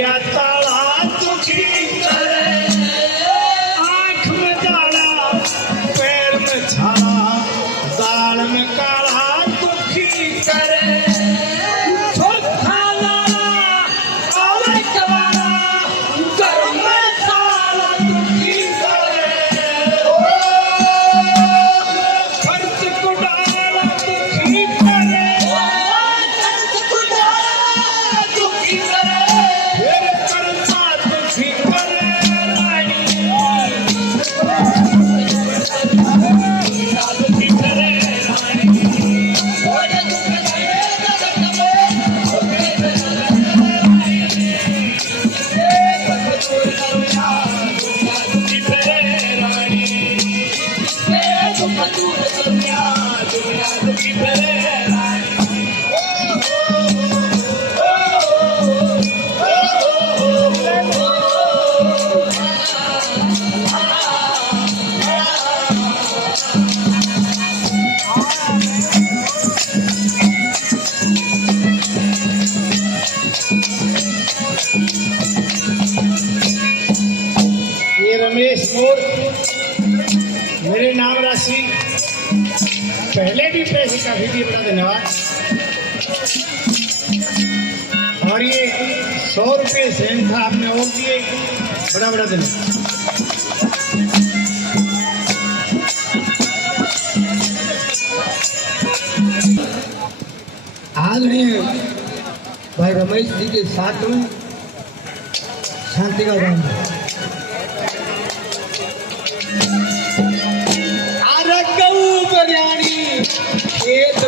मेरा ताला दुखी करे, आँख में जाला पैर में छाला, दाल में काला दुखी करे। रमेश मोर मेरे नाम राशि पहले भी पैसे काफी दिए, बड़ा धन्यवाद। और ये 100 रुपये सेंड था आपने और दिए, बड़ा बड़ा धन्यवाद। आदरणीय भाई रमेश जी के साथ में शांति का गान खेत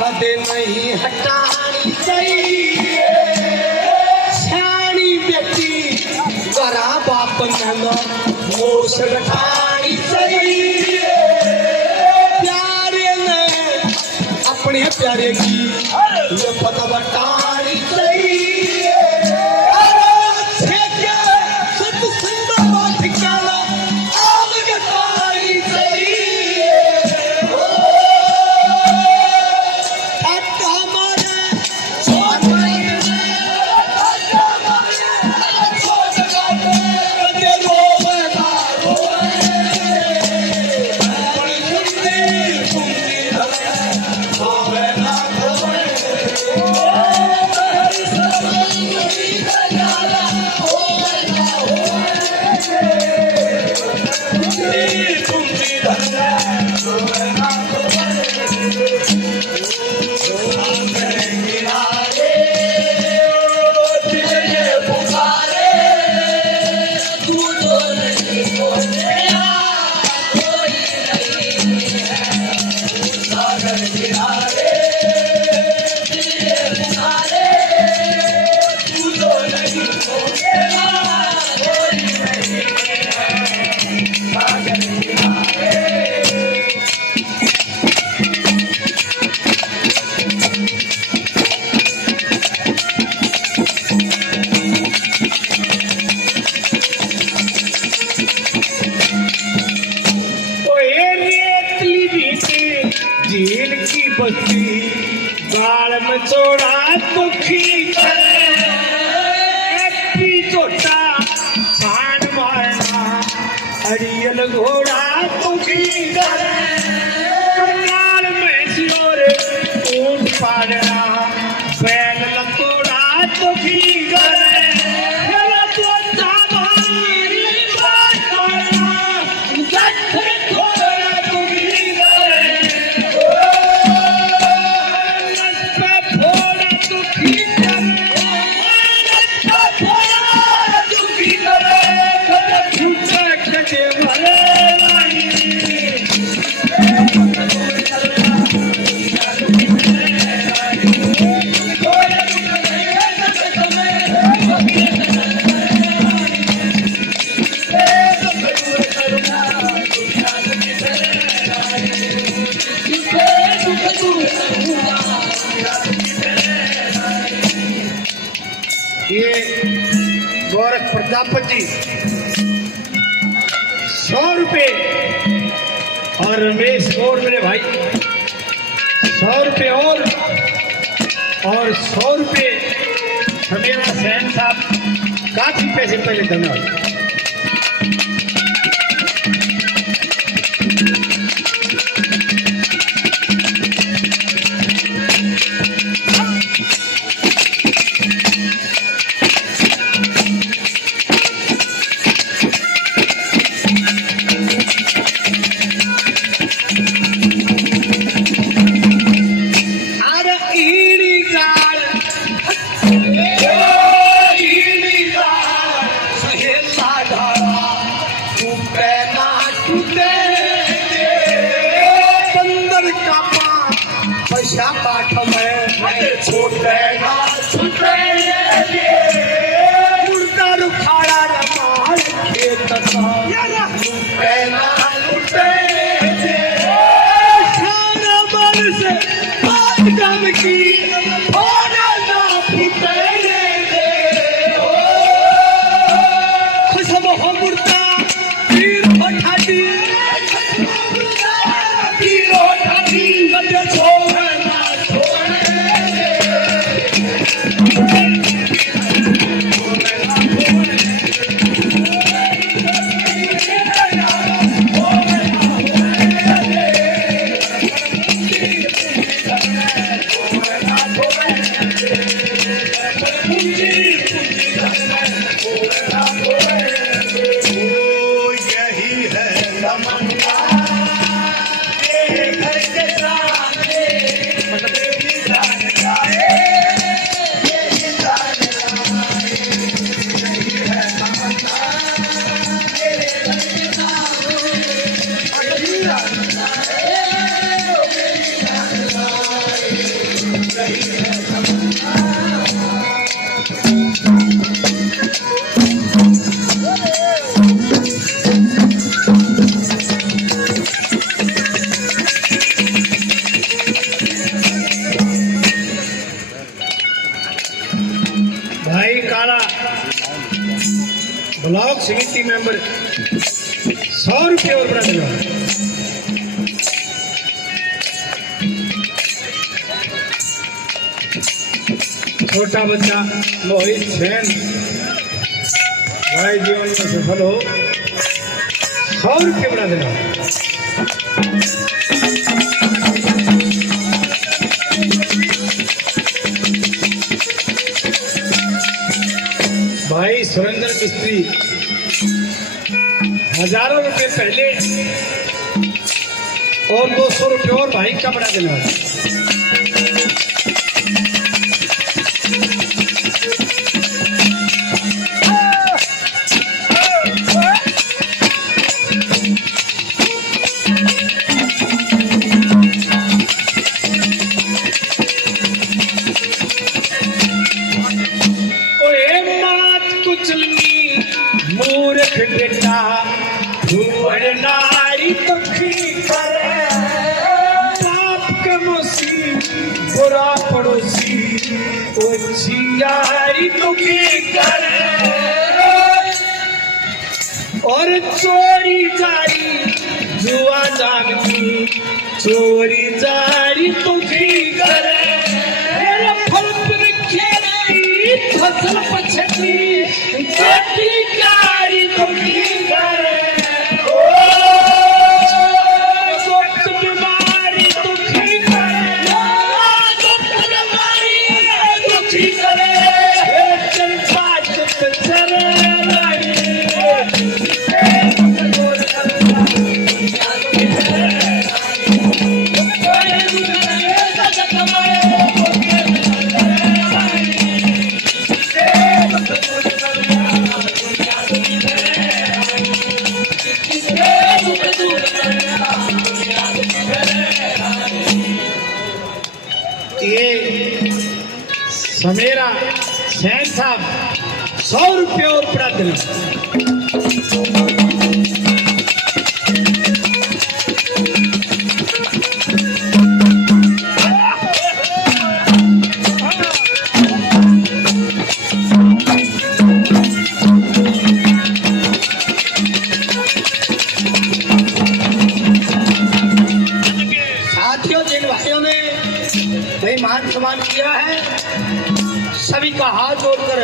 कदे नहीं हटानी चाहिए, सियाणी बेटी करा बाप मोश रखानी चाहिए। प्यारे ने अपने प्यारे की ये पता बतानी चाहिए। गाल में चोड़ा दुखी करे, चोटा सान मारना अड़ियल घोड़ा दुखी करे। करनाल में सिरोर ऊंट पाड़ना बैल लतोड़ा दुखी करे। ये गोरख प्रजापति 100 रुपये और रमेश और मेरे भाई 100 रुपये और और 100 रुपये समेरा सैन साहब काफी पैसे पहले धन्यवाद। ब्लॉक समिति मेंबर 100 रुपये और बढ़ा देगा। छोटा बच्चा मोहित सेन भाई जीवन में सफल हो 100 रुपये बढ़ा देगा। भाई सुरेंद्र मिस्त्री हजारों रुपए पहले और 200 रुपये और भाई का बढ़ा देना। मूर्ख बेटा भूवर नारी दुखी करे, बाप का मौसी बुरा पड़ोसी ओछी यारी दुखी करे, और चोरी जारी जुआ जानती चोरी जारी दुखी करे, फल खेली फसल पछती खेती कारी दुखी करे, गुप्त बीमारी दुखी करे, गुप्त बीमारी दुखी करे, चंपा चुप चरे समेरा सैन साहब 100 रुपये और बढ़ा देना। साथियों, जिन भाइयों ने भाई मान सम्मान किया है, सभी का हाथ जोड़कर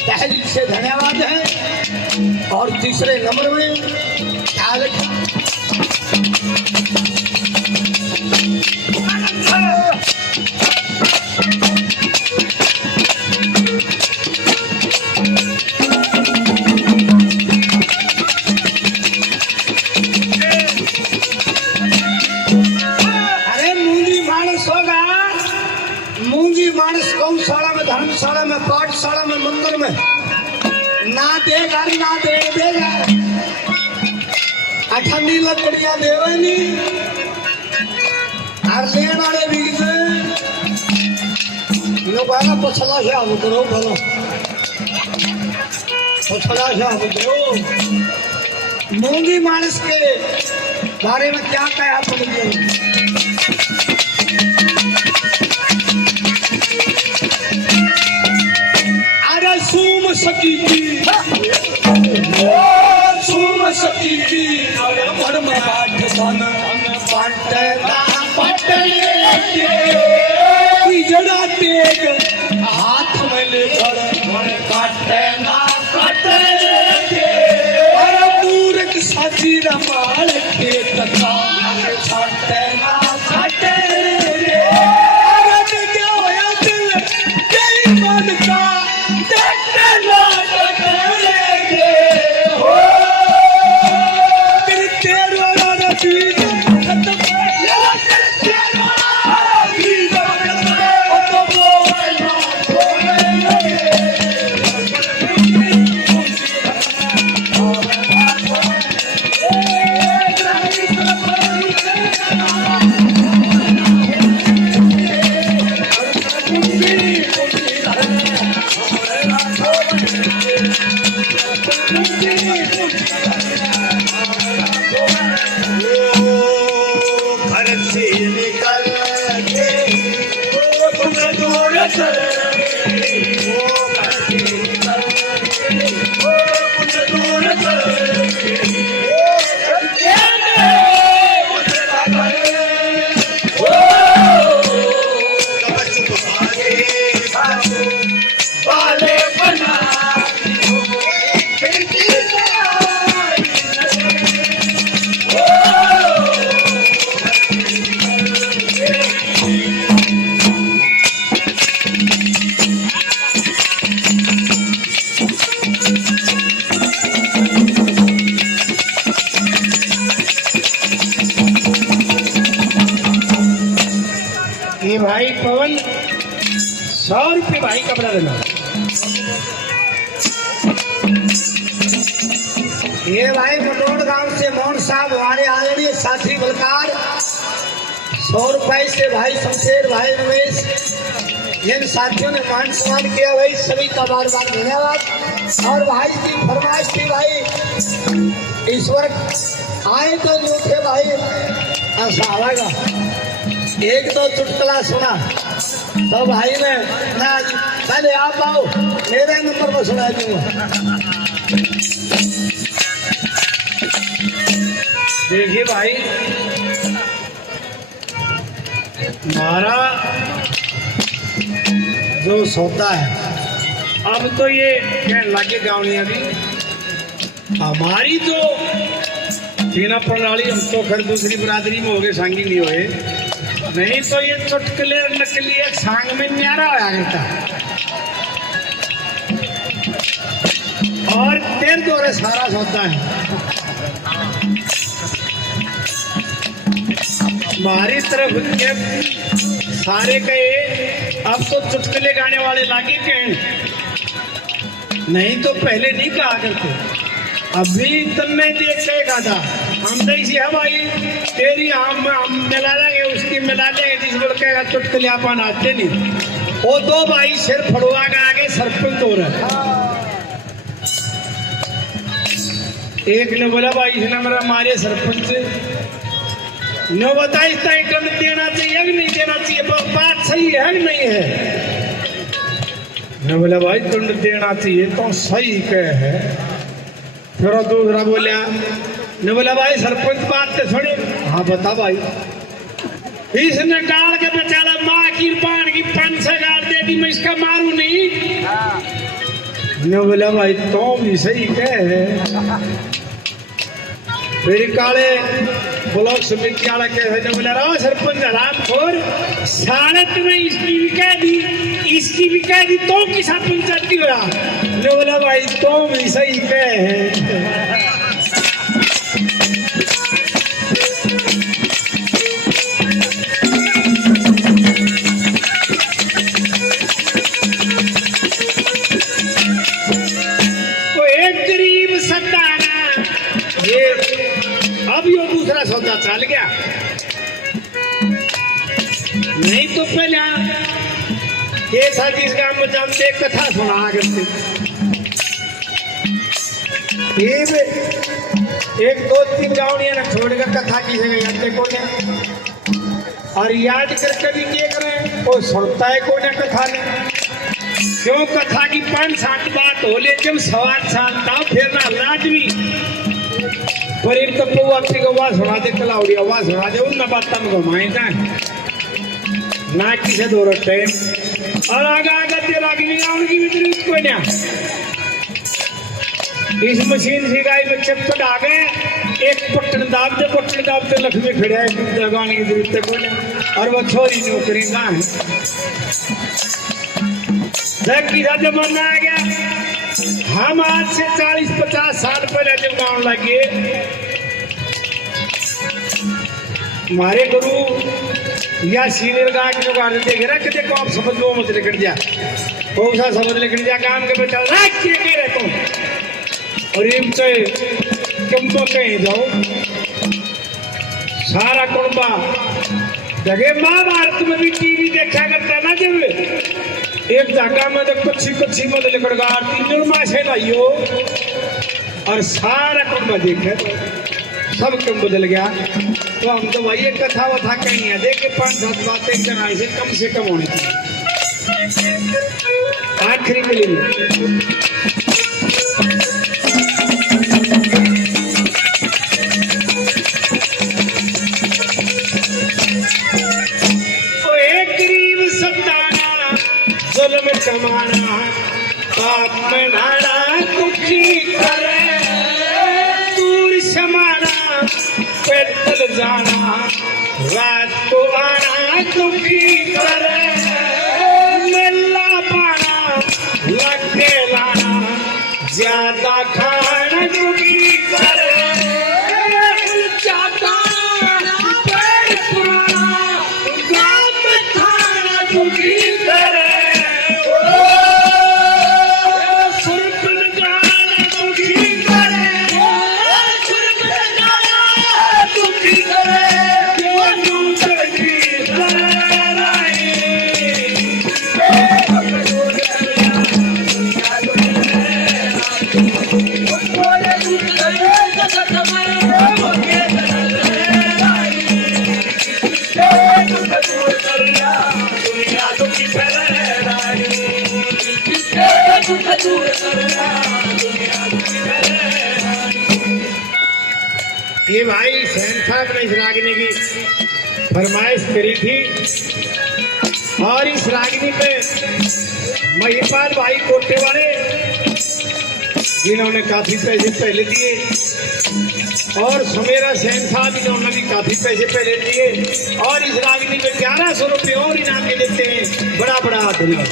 तहरीर से धन्यवाद है। और तीसरे नंबर में क्या लिखा? गौशाला में, धर्मशाला में, पाठशाला में, मंदिर में ना देगा ना दे देगा, ठंडी लकड़ियां देवे नहीं और लेन वाले भी लोग पछला से आब करो, बोलो पछला से आब करो। मूंगी मानस के बारे में क्या कहा तुमने? सूम सकी मर्म पाठ सन जड़ा तेग हाथ में लेकर मूर्ख साथी रमाल खेत का भाई पवन 100 रुपये भाई कपड़ा देना। ये भाई मटोड़ गांव से मोहन साहब हमारे आदरणीय साथी बलकार 100 रुपए से भाई शमशेर भाई रमेश, जिन साथियों ने मान सम्मान किया भाई सभी का बार बार धन्यवाद। और भाई की फरमाइश थी भाई ईश्वर आए तो जो थे भाई ऐसा आएगा, एक दो चुटकुला सुना तो भाई ने ना पहले आप आओ मेरे नंबर पर सुना दूंगा। देखिए भाई हमारा जो सौदा है अब तो ये कहने लगे गाँवनिया भी हमारी जो पीना प्रणाली, हम तो फिर दूसरी बरादरी में हो गए, सांगी नहीं हुए, नहीं तो ये चुटकुले नकली एक सांग में न्यारा होया करता। और तेर दौरे सारा सौदा है हमारी तरफ के सारे कहे अब तो चुटकुले गाने वाले लागे कहें, नहीं तो पहले नहीं कहा करते। अभी तुमने देख के गाता हम देखिए हमारी तेरी हम मिला लेंगे उसकी मिला लेंगे, जिस बोल के चुटकुले अपन आते नहीं। वो दो भाई सिर फड़वा के आगे सरपंच हो रहा एक ने बोला भाई इसने मेरा मारे सरपंच ने बताया इस तरह देना चाहिए कि नहीं देना चाहिए, बात सही है कि नहीं है। ने बोला भाई दंड देना चाहिए तो सही कह है। फिर दूसरा बोलिया ने बोला भाई सरपंच बात तो थोड़ी, हाँ बता भाई। इसने डाल के बेचारा माँ की पान की पान दी मैं इसका मारू नहीं। ने बोला भाई तो भी सही कहे। फिर काले ब्लॉक समिति वाला कहे ने बोला रो सरपंच हराम खोर साले तुम्हें इसकी भी कह दी, इसकी भी कह दी, तो किसा पंचायती हो रहा। ने बोला भाई तो भी सही कहे। अब यो दूसरा सौदा चल गया। नहीं तो पहले ये था जिस गांव में जमते कथा सुना करते। एक दो तीन गाँव छोड़कर कथा की जगह जाते को और याद करके भी क्या करें वो सुनता है को कथा ने। क्यों कथा की 5-7 बात हो लेकिन सवाल सालता फिर ना लाजमी पर एक तो पौवा की आवाज सुना दे, कलाउड़ी आवाज सुना दे, उन बात में घुमाए ना किसे दो रखते और आगे तेरा उनकी भी कोई ना। इस मशीन से गाय बच्चे कटा गए एक पट्टन दाबते लक्ष्मी खड़े लगाने की जरूरत को ना। और वो छोरी नौकरी कहाँ है। किसा जमाना आ गया। हम आज से 40-50 साल पहले जब गाँव लगे हमारे गुरु या सीनियर गाय के जुगाड़ देख रहा कि देखो आप समझ लो मत लिखट जा कौन सा समझ लिखट जा काम के बच्चा रहे तुम और इन से तुम तो कहीं जाओ सारा कुर्बा जगह महाभारत में भी टीवी देखा करता ना जब एक जगह में तो कच्ची मत लिखट गा निर्मा से लाइयो और सारा कुर्बा देखे सब कम बदल गया। तो हम तो भाई एक कथा वथा कहीं है देखे 5-7 बातें जनाई से कम होनी चाहिए। आखिरी के लिए तो एक गरीब सताना जुल्म कमाना पाप में नाड़ा दुखी करे दूर समाना पैदल जाना रात को आना दुखी करे मिलना पाना लगे लाना ज्यादा खाना दुखी करे ज्यादा पेड़ पुराना गाँव खाना दुखी करे ये भाई सैन साहब ने इस रागिनी की फरमाइश करी थी और इस रागिनी पे महिपाल भाई कोटे वाले जिन्होंने काफी पैसे पहले दिए और सुमेरा सैन साहब इन्होंने भी काफी पैसे पहले दिए और इस रागिनी पे 1100 रुपये और इनाम के देते हैं। बड़ा बड़ा धन्यवाद।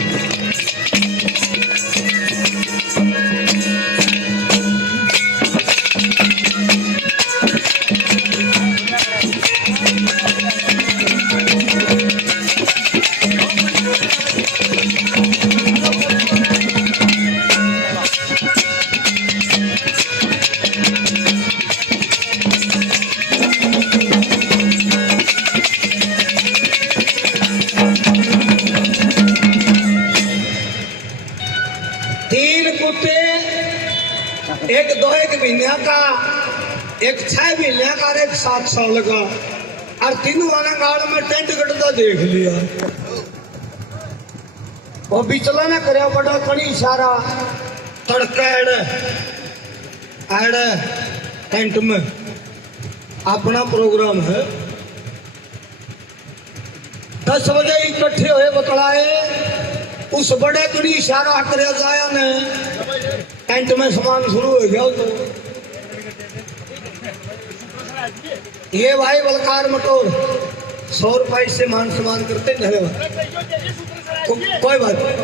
एक महीने का एक 6 महीने का और एक 7 साल का और तीनों वाला गाड़ में टेंट कटता देख लिया और बिचला ना करे बड़ा कड़ी सारा तड़का एड टेंट में अपना प्रोग्राम है। 10 बजे इकट्ठे हुए बतलाए उस बड़े कड़ी इशारा कर जाया ने टेंट में सामान शुरू हो गया तो ये भाई बलकार मटोर 100 रुपए से मान सम्मान करते धन्यवाद। कोई बात नहीं।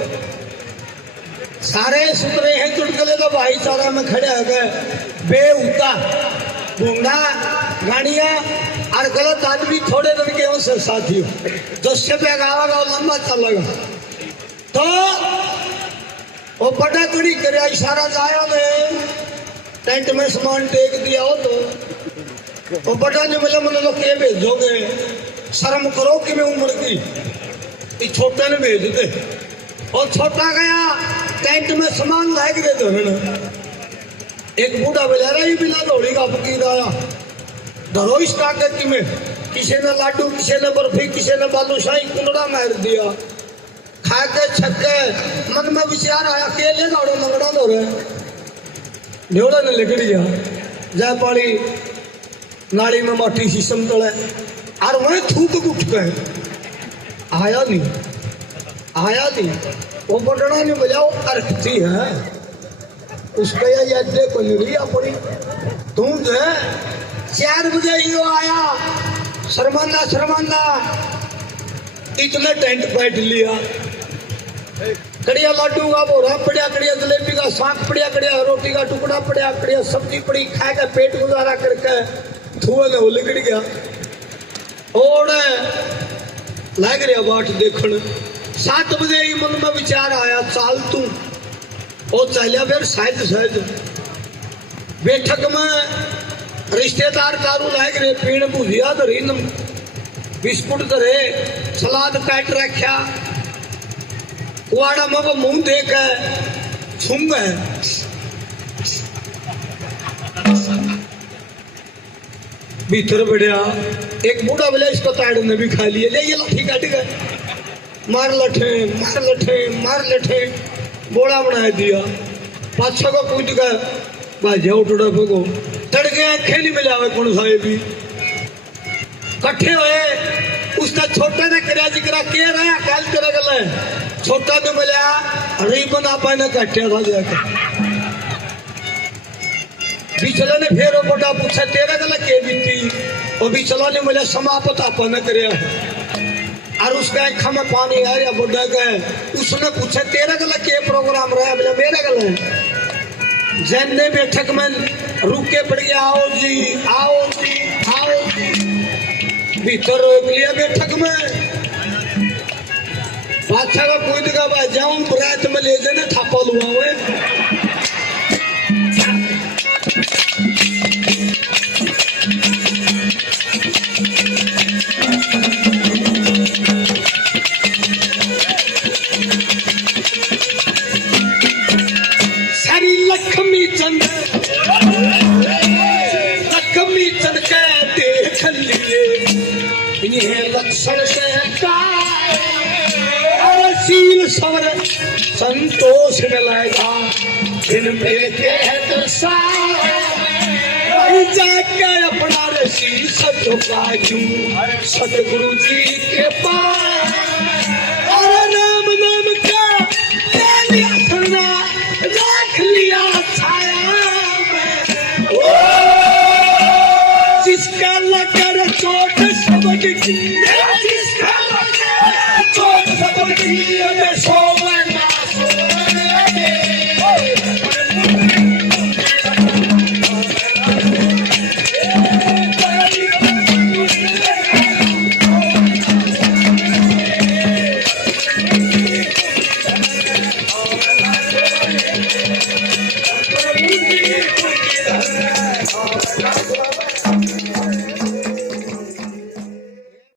सारे सुतरे हैं चुटकले तो भाईचारा में खड़े हो गए बेउता भूंगा गाड़िया और गलत आदमी थोड़े दिन के हों साथियों जो से बेगावा लंबा चलेगा तो वो बड़ा कड़ी करे इशारा जाया ने टेंट में सामान टेक दिया हो तो वो बड़ा ने बोला मैंने लोग के भेजोगे शर्म करो कि मैं उम्र की छोटे ने भेज दे और छोटा गया टेंट में सामान लायक दे दो एक बूढ़ा बेचारा ही बिना दौड़ी का फकीर आया धरो इस ताकत में किसी ने लाडू किसी ने बर्फी किसी ने बालूशाही कुंडड़ा मार दिया खा के छक्के मन में विचार आया अकेले दौड़ो लंगड़ा दौड़े ढोड़ा ने लिखड़ गया जय पाली नाली में माटी शीशम तले और वह थूक उठ गए आया नहीं वो बटना ने बजाओ अरखती है उसका याद को नहीं अपनी तुम जो है 4 बजे ही आया शर्मांदा इतने टेंट बैठ लिया कड़िया लाडू का बोरा पड़िया कड़िया जलेबी का साग पड़िया कड़िया रोटी का टुकड़ा पड़िया कड़िया सब्जी पड़ी खा के पेट गुजारा करके धुआं ने लिकड़ गया और लग रहा बाट देखने 7 बजे ही मन में विचार आया चाल तू और चलिया फिर शायद बैठक में रिश्तेदार दारू लाग रहे पीण भुजिया धरी बिस्कुट धरे सलाद काट रखा कुआड़ा में मुंह देख छुम गए भीतर बढ़िया एक बूढ़ा बोला इसको ताड़ ने भी खा लिया ले ये लाठी काट गए मार लठे बोला बना दिया पाछा को कूद गए बाजा उठा को तड़के आंखें नहीं मिलावे कौन सा भी कट्ठे हुए उसका छोटे ने करा जिक्र के रहा कल तेरा गल छोटा ने मिला रिबन आपा ने काटिया था जाकर बिचला ने फिर बड़ा पूछा तेरा गल के बीती और बिचला ने मिला समाप्त आपा ने करया और उसका आँखा में पानी आ रहा बुढ़ा गए उसने पूछा तेरा गल के प्रोग्राम रहा बोला मेरा गल है जैन ने बैठक में रुक के पड़ गया आओ जी भीतर रोक लिया बैठक में बादशाह का कूद का जाऊं बरात में ले जाने थापा लुआ हुए सारी लक्ष्मी चंद के देख लिए इन्हें लक्षण से शील सवर संतोष मिलेगा इनमें जाके अपना शीश झुका जू सतगुरु जी के पास